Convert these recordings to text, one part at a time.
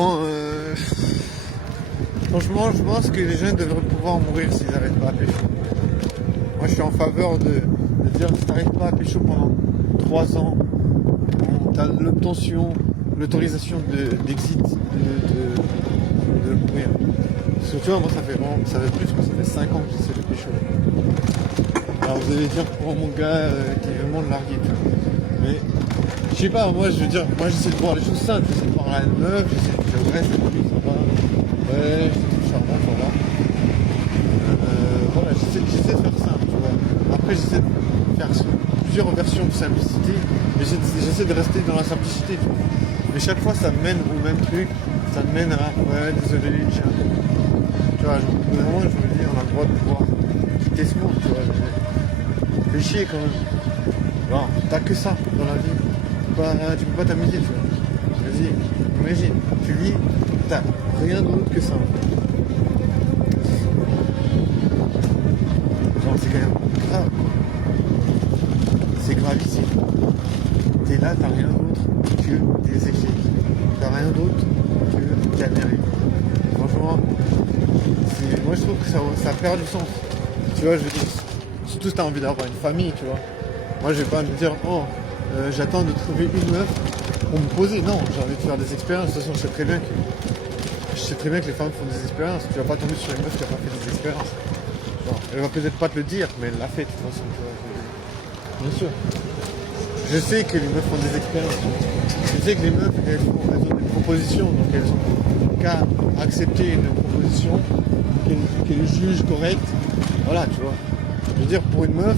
Bon, franchement, je pense que les jeunes devraient pouvoir mourir s'ils n'arrêtent pas à pécho. Moi, je suis en faveur de dire si t'arrêtes pas à pécho pendant 3 ans, t'as l'obtention, l'autorisation d'exit de mourir. Parce que tu vois, moi, ça fait plus, moi, ça fait 5 ans que j'essaie de pécho. Alors, vous allez dire pour mon gars qui est vraiment largué, tu vois. Mais, je sais pas, moi, je veux dire, moi, j'essaie de voir les choses simples. J'essaie de parler à une meuf, j'essaie de dire, ouais, c'est cool, ça va. Ouais, c'est charmant, ça va. Voilà, j'essaie de faire simple, tu vois. Après, j'essaie de faire plusieurs versions de simplicité, mais j'essaie de rester dans la simplicité, tu vois. Mais chaque fois, ça me mène au même truc, ça me mène à, ouais, désolé, j'ai un truc. Tu vois, vraiment, je me dis, on a le droit de pouvoir quitter ce monde, tu vois. Fais chier quand même. Genre, t'as que ça dans la vie. Tu peux pas t'amuser, tu vois. Vas-y, imagine, tu vis, t'as rien d'autre que ça. Genre, c'est quand même grave. C'est gravissime. T'es là, t'as rien d'autre que des échecs. T'as rien d'autre que galérer. Franchement, moi je trouve que ça perd du sens. Tu vois, je veux dire, surtout si t'as envie d'avoir une famille, tu vois. Moi, je vais pas me dire, oh, j'attends de trouver une meuf pour me poser. Non, j'ai envie de faire des expériences. De toute façon, je sais très bien que les femmes font des expériences. Tu vas pas tomber sur une meuf qui a pas fait des expériences. Genre, elle va peut-être pas te le dire, mais elle l'a fait de toute façon. Tu vois, bien sûr. Je sais que les meufs font des expériences. Je sais que les meufs, elles ont des propositions, donc elles ont qu'à accepter une proposition qu'elles jugent correcte. Voilà, tu vois. Je veux dire, pour une meuf,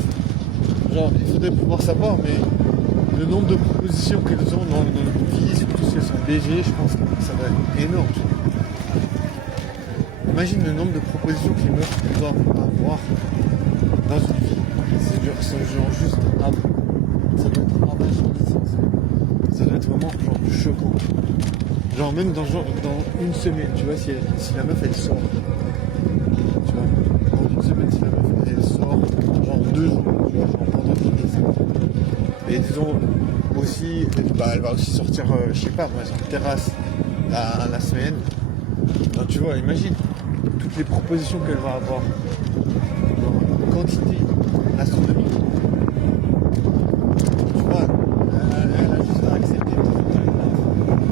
genre, il faudrait pouvoir savoir, mais le nombre de propositions qu'elles ont dans leur vie, surtout si elles sont BG, je pense que ça va être énorme. Tu vois. Imagine le nombre de propositions que les meufs doivent avoir dans une vie. C'est genre juste ça doit être abasourdissant. Ça doit être vraiment genre choquant. Genre même dans une semaine, tu vois, si la meuf elle sort. Tu vois, dans une semaine si la meuf elle sort, genre 2 jours, tu vois, genre pendant 10 jours. Et disons aussi, bah elle va aussi sortir, je sais pas moi, sur une terrasse la semaine. Donc, tu vois, imagine toutes les propositions qu'elle va avoir. Genre, quantité astronomique. Tu vois, elle a juste à accepter.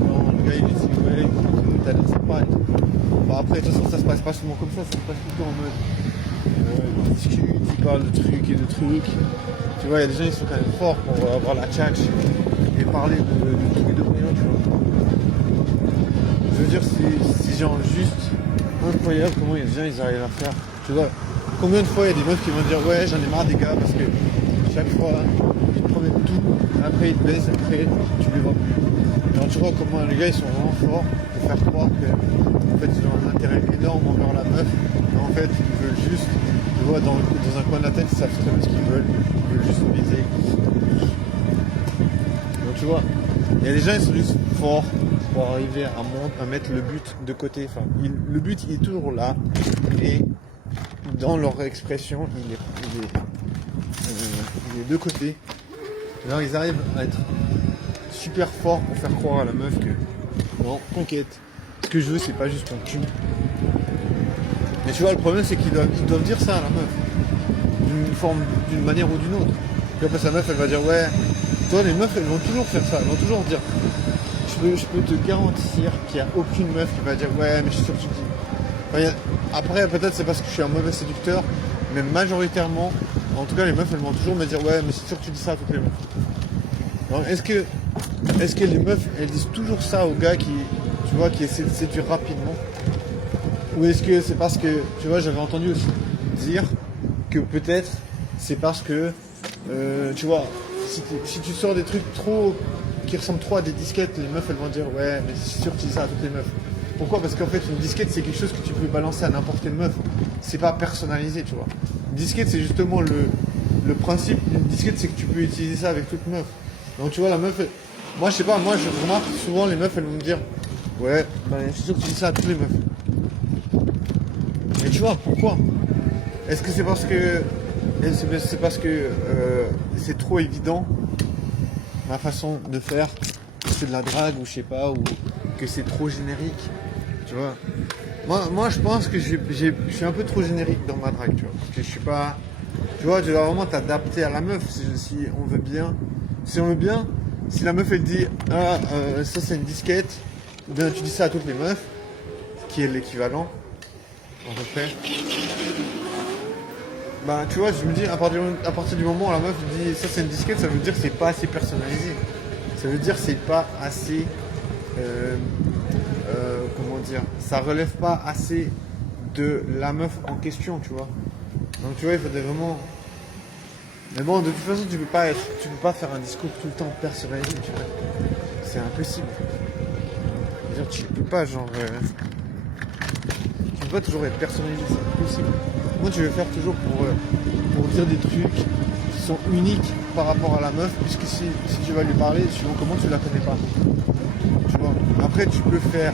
Non, le gars il lui dit ouais, écoute, t'as l'air sympa et tout. Bon après de toute façon ça se passe pas souvent comme ça se passe tout le temps en mode. Ils discutent, ils parlent de trucs et de trucs. Tu vois, il y a des gens ils sont quand même forts pour avoir la tchatch et parler de trucs et de rien, tu vois. Je veux dire, c'est genre juste incroyable comment il y a des gens ils arrivent à faire. Tu vois, combien de fois il y a des meufs qui vont dire ouais j'en ai marre des gars parce que chaque fois ils te promettent tout, après ils te baissent, après tu les vois plus. Alors tu vois comment les gars ils sont vraiment forts pour faire croire que en fait ils ont un intérêt énorme envers la meuf, mais en fait ils veulent juste, tu vois, dans un coin de la tête ils savent très bien ce qu'ils veulent juste baiser. Donc tu vois, il y a des gens ils sont juste forts pour arriver à mettre le but de côté. Enfin, le but il est toujours là, et dans leur expression il est de côté. Alors ils arrivent à être super forts pour faire croire à la meuf que non, t'inquiète, ce que je veux c'est pas juste ton cul. Mais tu vois, le problème c'est qu'ils doivent dire ça à la meuf, d'une manière ou d'une autre. Puis après sa meuf elle va dire ouais, toi les meufs elles vont toujours faire ça, elles vont toujours dire je peux te garantir qu'il n'y a aucune meuf qui va dire ouais mais je suis sûr que tu dis. Enfin, après peut-être c'est parce que je suis un mauvais séducteur, mais majoritairement, en tout cas les meufs elles vont toujours me dire ouais mais c'est sûr que tu dis ça à toutes les meufs. Donc est-ce que les meufs elles disent toujours ça aux gars qui, tu vois, qui essaient de séduire rapidement? Ou est-ce que c'est parce que, tu vois, j'avais entendu aussi dire que peut-être c'est parce que, tu vois, si tu sors des trucs qui ressemblent trop à des disquettes, les meufs elles vont dire ouais mais c'est sûr que tu dis ça à toutes les meufs. Pourquoi? Parce qu'en fait une disquette c'est quelque chose que tu peux balancer à n'importe quelle meuf. C'est pas personnalisé, tu vois. Une disquette c'est justement le principe d'une disquette, c'est que tu peux utiliser ça avec toute meuf. Donc tu vois la meuf, moi je sais pas, moi je remarque souvent les meufs elles vont me dire ouais ben, je suis sûr que tu dis ça à toutes les meufs. Mais tu vois pourquoi? Est-ce que c'est parce que c'est trop évident ma façon de faire, c'est de la drague ou je sais pas, ou que c'est trop générique, tu vois. Moi je pense que je suis un peu trop générique dans ma drague, tu vois. Parce que je suis pas... Tu vois, tu dois vraiment t'adapter à la meuf si on veut bien. Si on veut bien, si la meuf elle dit ça c'est une disquette, ou bien tu dis ça à toutes les meufs, ce qui est l'équivalent, à peu près. Bah tu vois, je me dis à partir du moment où la meuf dit ça c'est une disquette, ça veut dire que c'est pas assez personnalisé. Ça veut dire que c'est pas assez comment dire, ça relève pas assez de la meuf en question, tu vois. Donc tu vois, il faudrait vraiment... Mais bon, de toute façon, tu peux pas faire un discours tout le temps personnalisé, tu vois. C'est impossible. C'est-à-dire, tu peux pas, genre... tu peux pas toujours être personnalisé, c'est impossible. Moi, tu veux faire toujours pour dire des trucs qui sont uniques par rapport à la meuf, puisque si tu vas lui parler, suivant comment tu la connais pas. Tu vois. Après, tu peux faire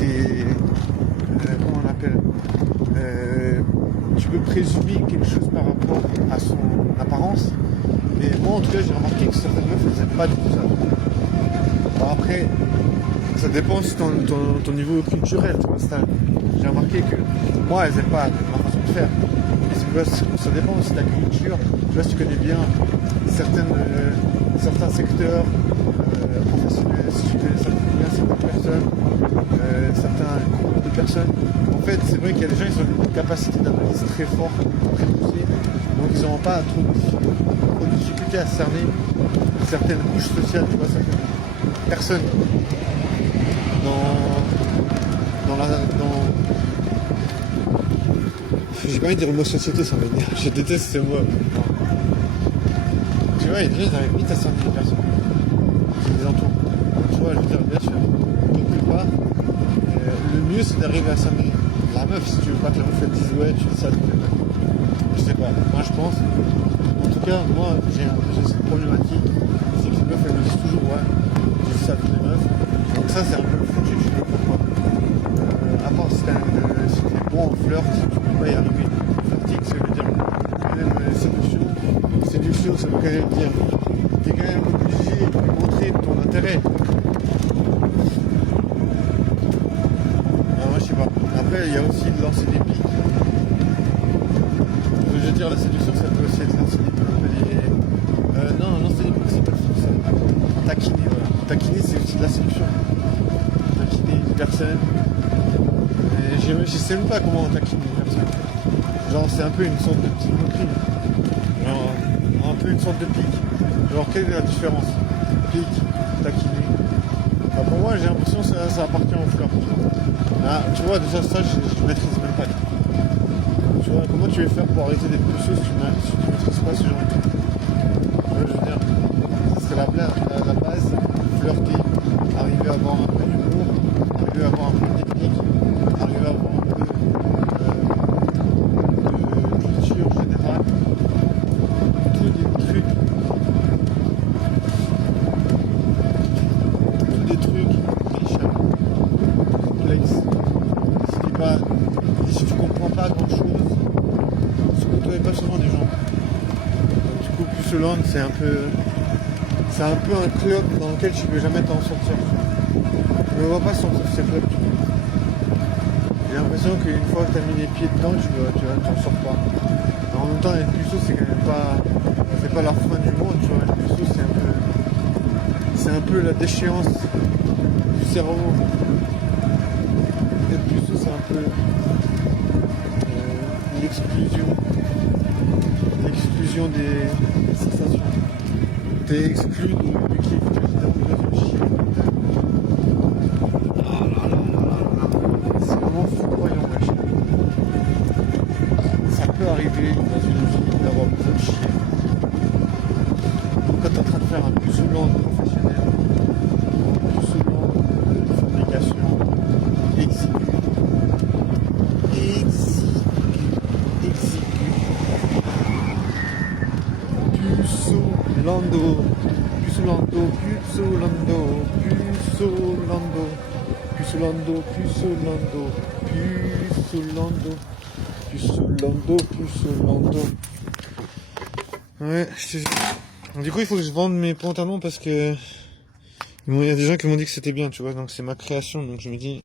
des... comment on appelle tu peux présumer quelque chose par rapport à son apparence, mais moi en tout cas j'ai remarqué que certaines meufs elles n'aiment pas du tout ça. Alors après ça dépend aussi de ton niveau culturel, tu vois. J'ai remarqué que moi elles n'aiment pas ma façon de faire, mais ça dépend aussi de la culture. Tu vois, si tu connais bien certains secteurs professionnels, si tu connais bien certaines personnes, certains groupes de personnes. En fait, c'est vrai qu'il y a des gens qui ont une capacité d'analyse très forte, très poussée, donc ils n'auront pas trop de difficultés à cerner certaines couches sociales, tu vois, certaines personnes j'ai pas envie de dire le mot société, ça m'énerve, je déteste ce mot. Tu vois, il y a des gens qui arrivent vite à cerner les personnes qui les entourent. Tu vois, je veux dire, bien sûr, quelque part, le mieux c'est d'arriver à cerner la meuf, si tu veux pas que la meuf elle dise ouais, tu dis ça à toutes les meufs. Je sais pas, moi je pense. En tout cas, moi j'ai cette problématique, c'est que les meufs elles me disent toujours ouais, je dis ça à toutes les meufs. Donc ça c'est un peu foutu, je sais pas pourquoi. À part si t'es bon en flirt, tu peux pas y arriver. Flirting, ça veut dire quand même séduction. Séduction, ça veut quand même dire t'es quand même obligé de montrer ton intérêt. Moi je sais pas. Après il y a aussi de lancer des pics. Je veux dire la séduction ça peut aussi être lancer des pics. Non, lancer des pics c'est pas le ça. Taquiner, voilà. Taquiner c'est aussi de la séduction. Taquiner une personne. Je sais même pas comment on taquine une personne. Genre c'est un peu une sorte de petite moquerie. Genre un peu une sorte de pique. Genre quelle est la différence? Pique, taquiner. Bah, pour moi j'ai l'impression que ça appartient au flirt. Ah, tu vois déjà ça je maîtrise même pas. Tu vois comment tu vas faire pour arrêter d'être puceau si tu maîtrises pas ce genre de truc. Je veux dire, c'est la base, flirter, arriver à avoir un peu d'humour, arriver à avoir un peu de technique, arriver à avoir un peu de culture générale, tous des trucs riches, complexes. Si tu comprends pas grand chose, tu ne côtoies pas souvent des gens. Du coup, Puceland, c'est un peu un club dans lequel tu peux jamais t'en sortir. Je ne vois pas sortir de ce club. J'ai l'impression qu'une fois que tu as mis les pieds dedans, tu t'en sors pas. Mais en même temps, être puceau, c'est quand même pas, c'est pas la fin du monde. Tu vois, être puceau, c'est un peu la déchéance du cerveau. Être puceau, c'est un peu l'exclusion des sensations. T'es exclu du kiff, tu as besoin de chier. C'est vraiment foudroyant, wesh. Ça peut arriver dans une vie d'avoir besoin de chier. Quand t'es en train de faire un puceland professionnel, un puceland de fabrication, exigu. Pucelando. Ouais, je te jure. Du coup, il faut que je vende mes pantalons parce que Il y a des gens qui m'ont dit que c'était bien, tu vois, donc c'est ma création, donc je me dis,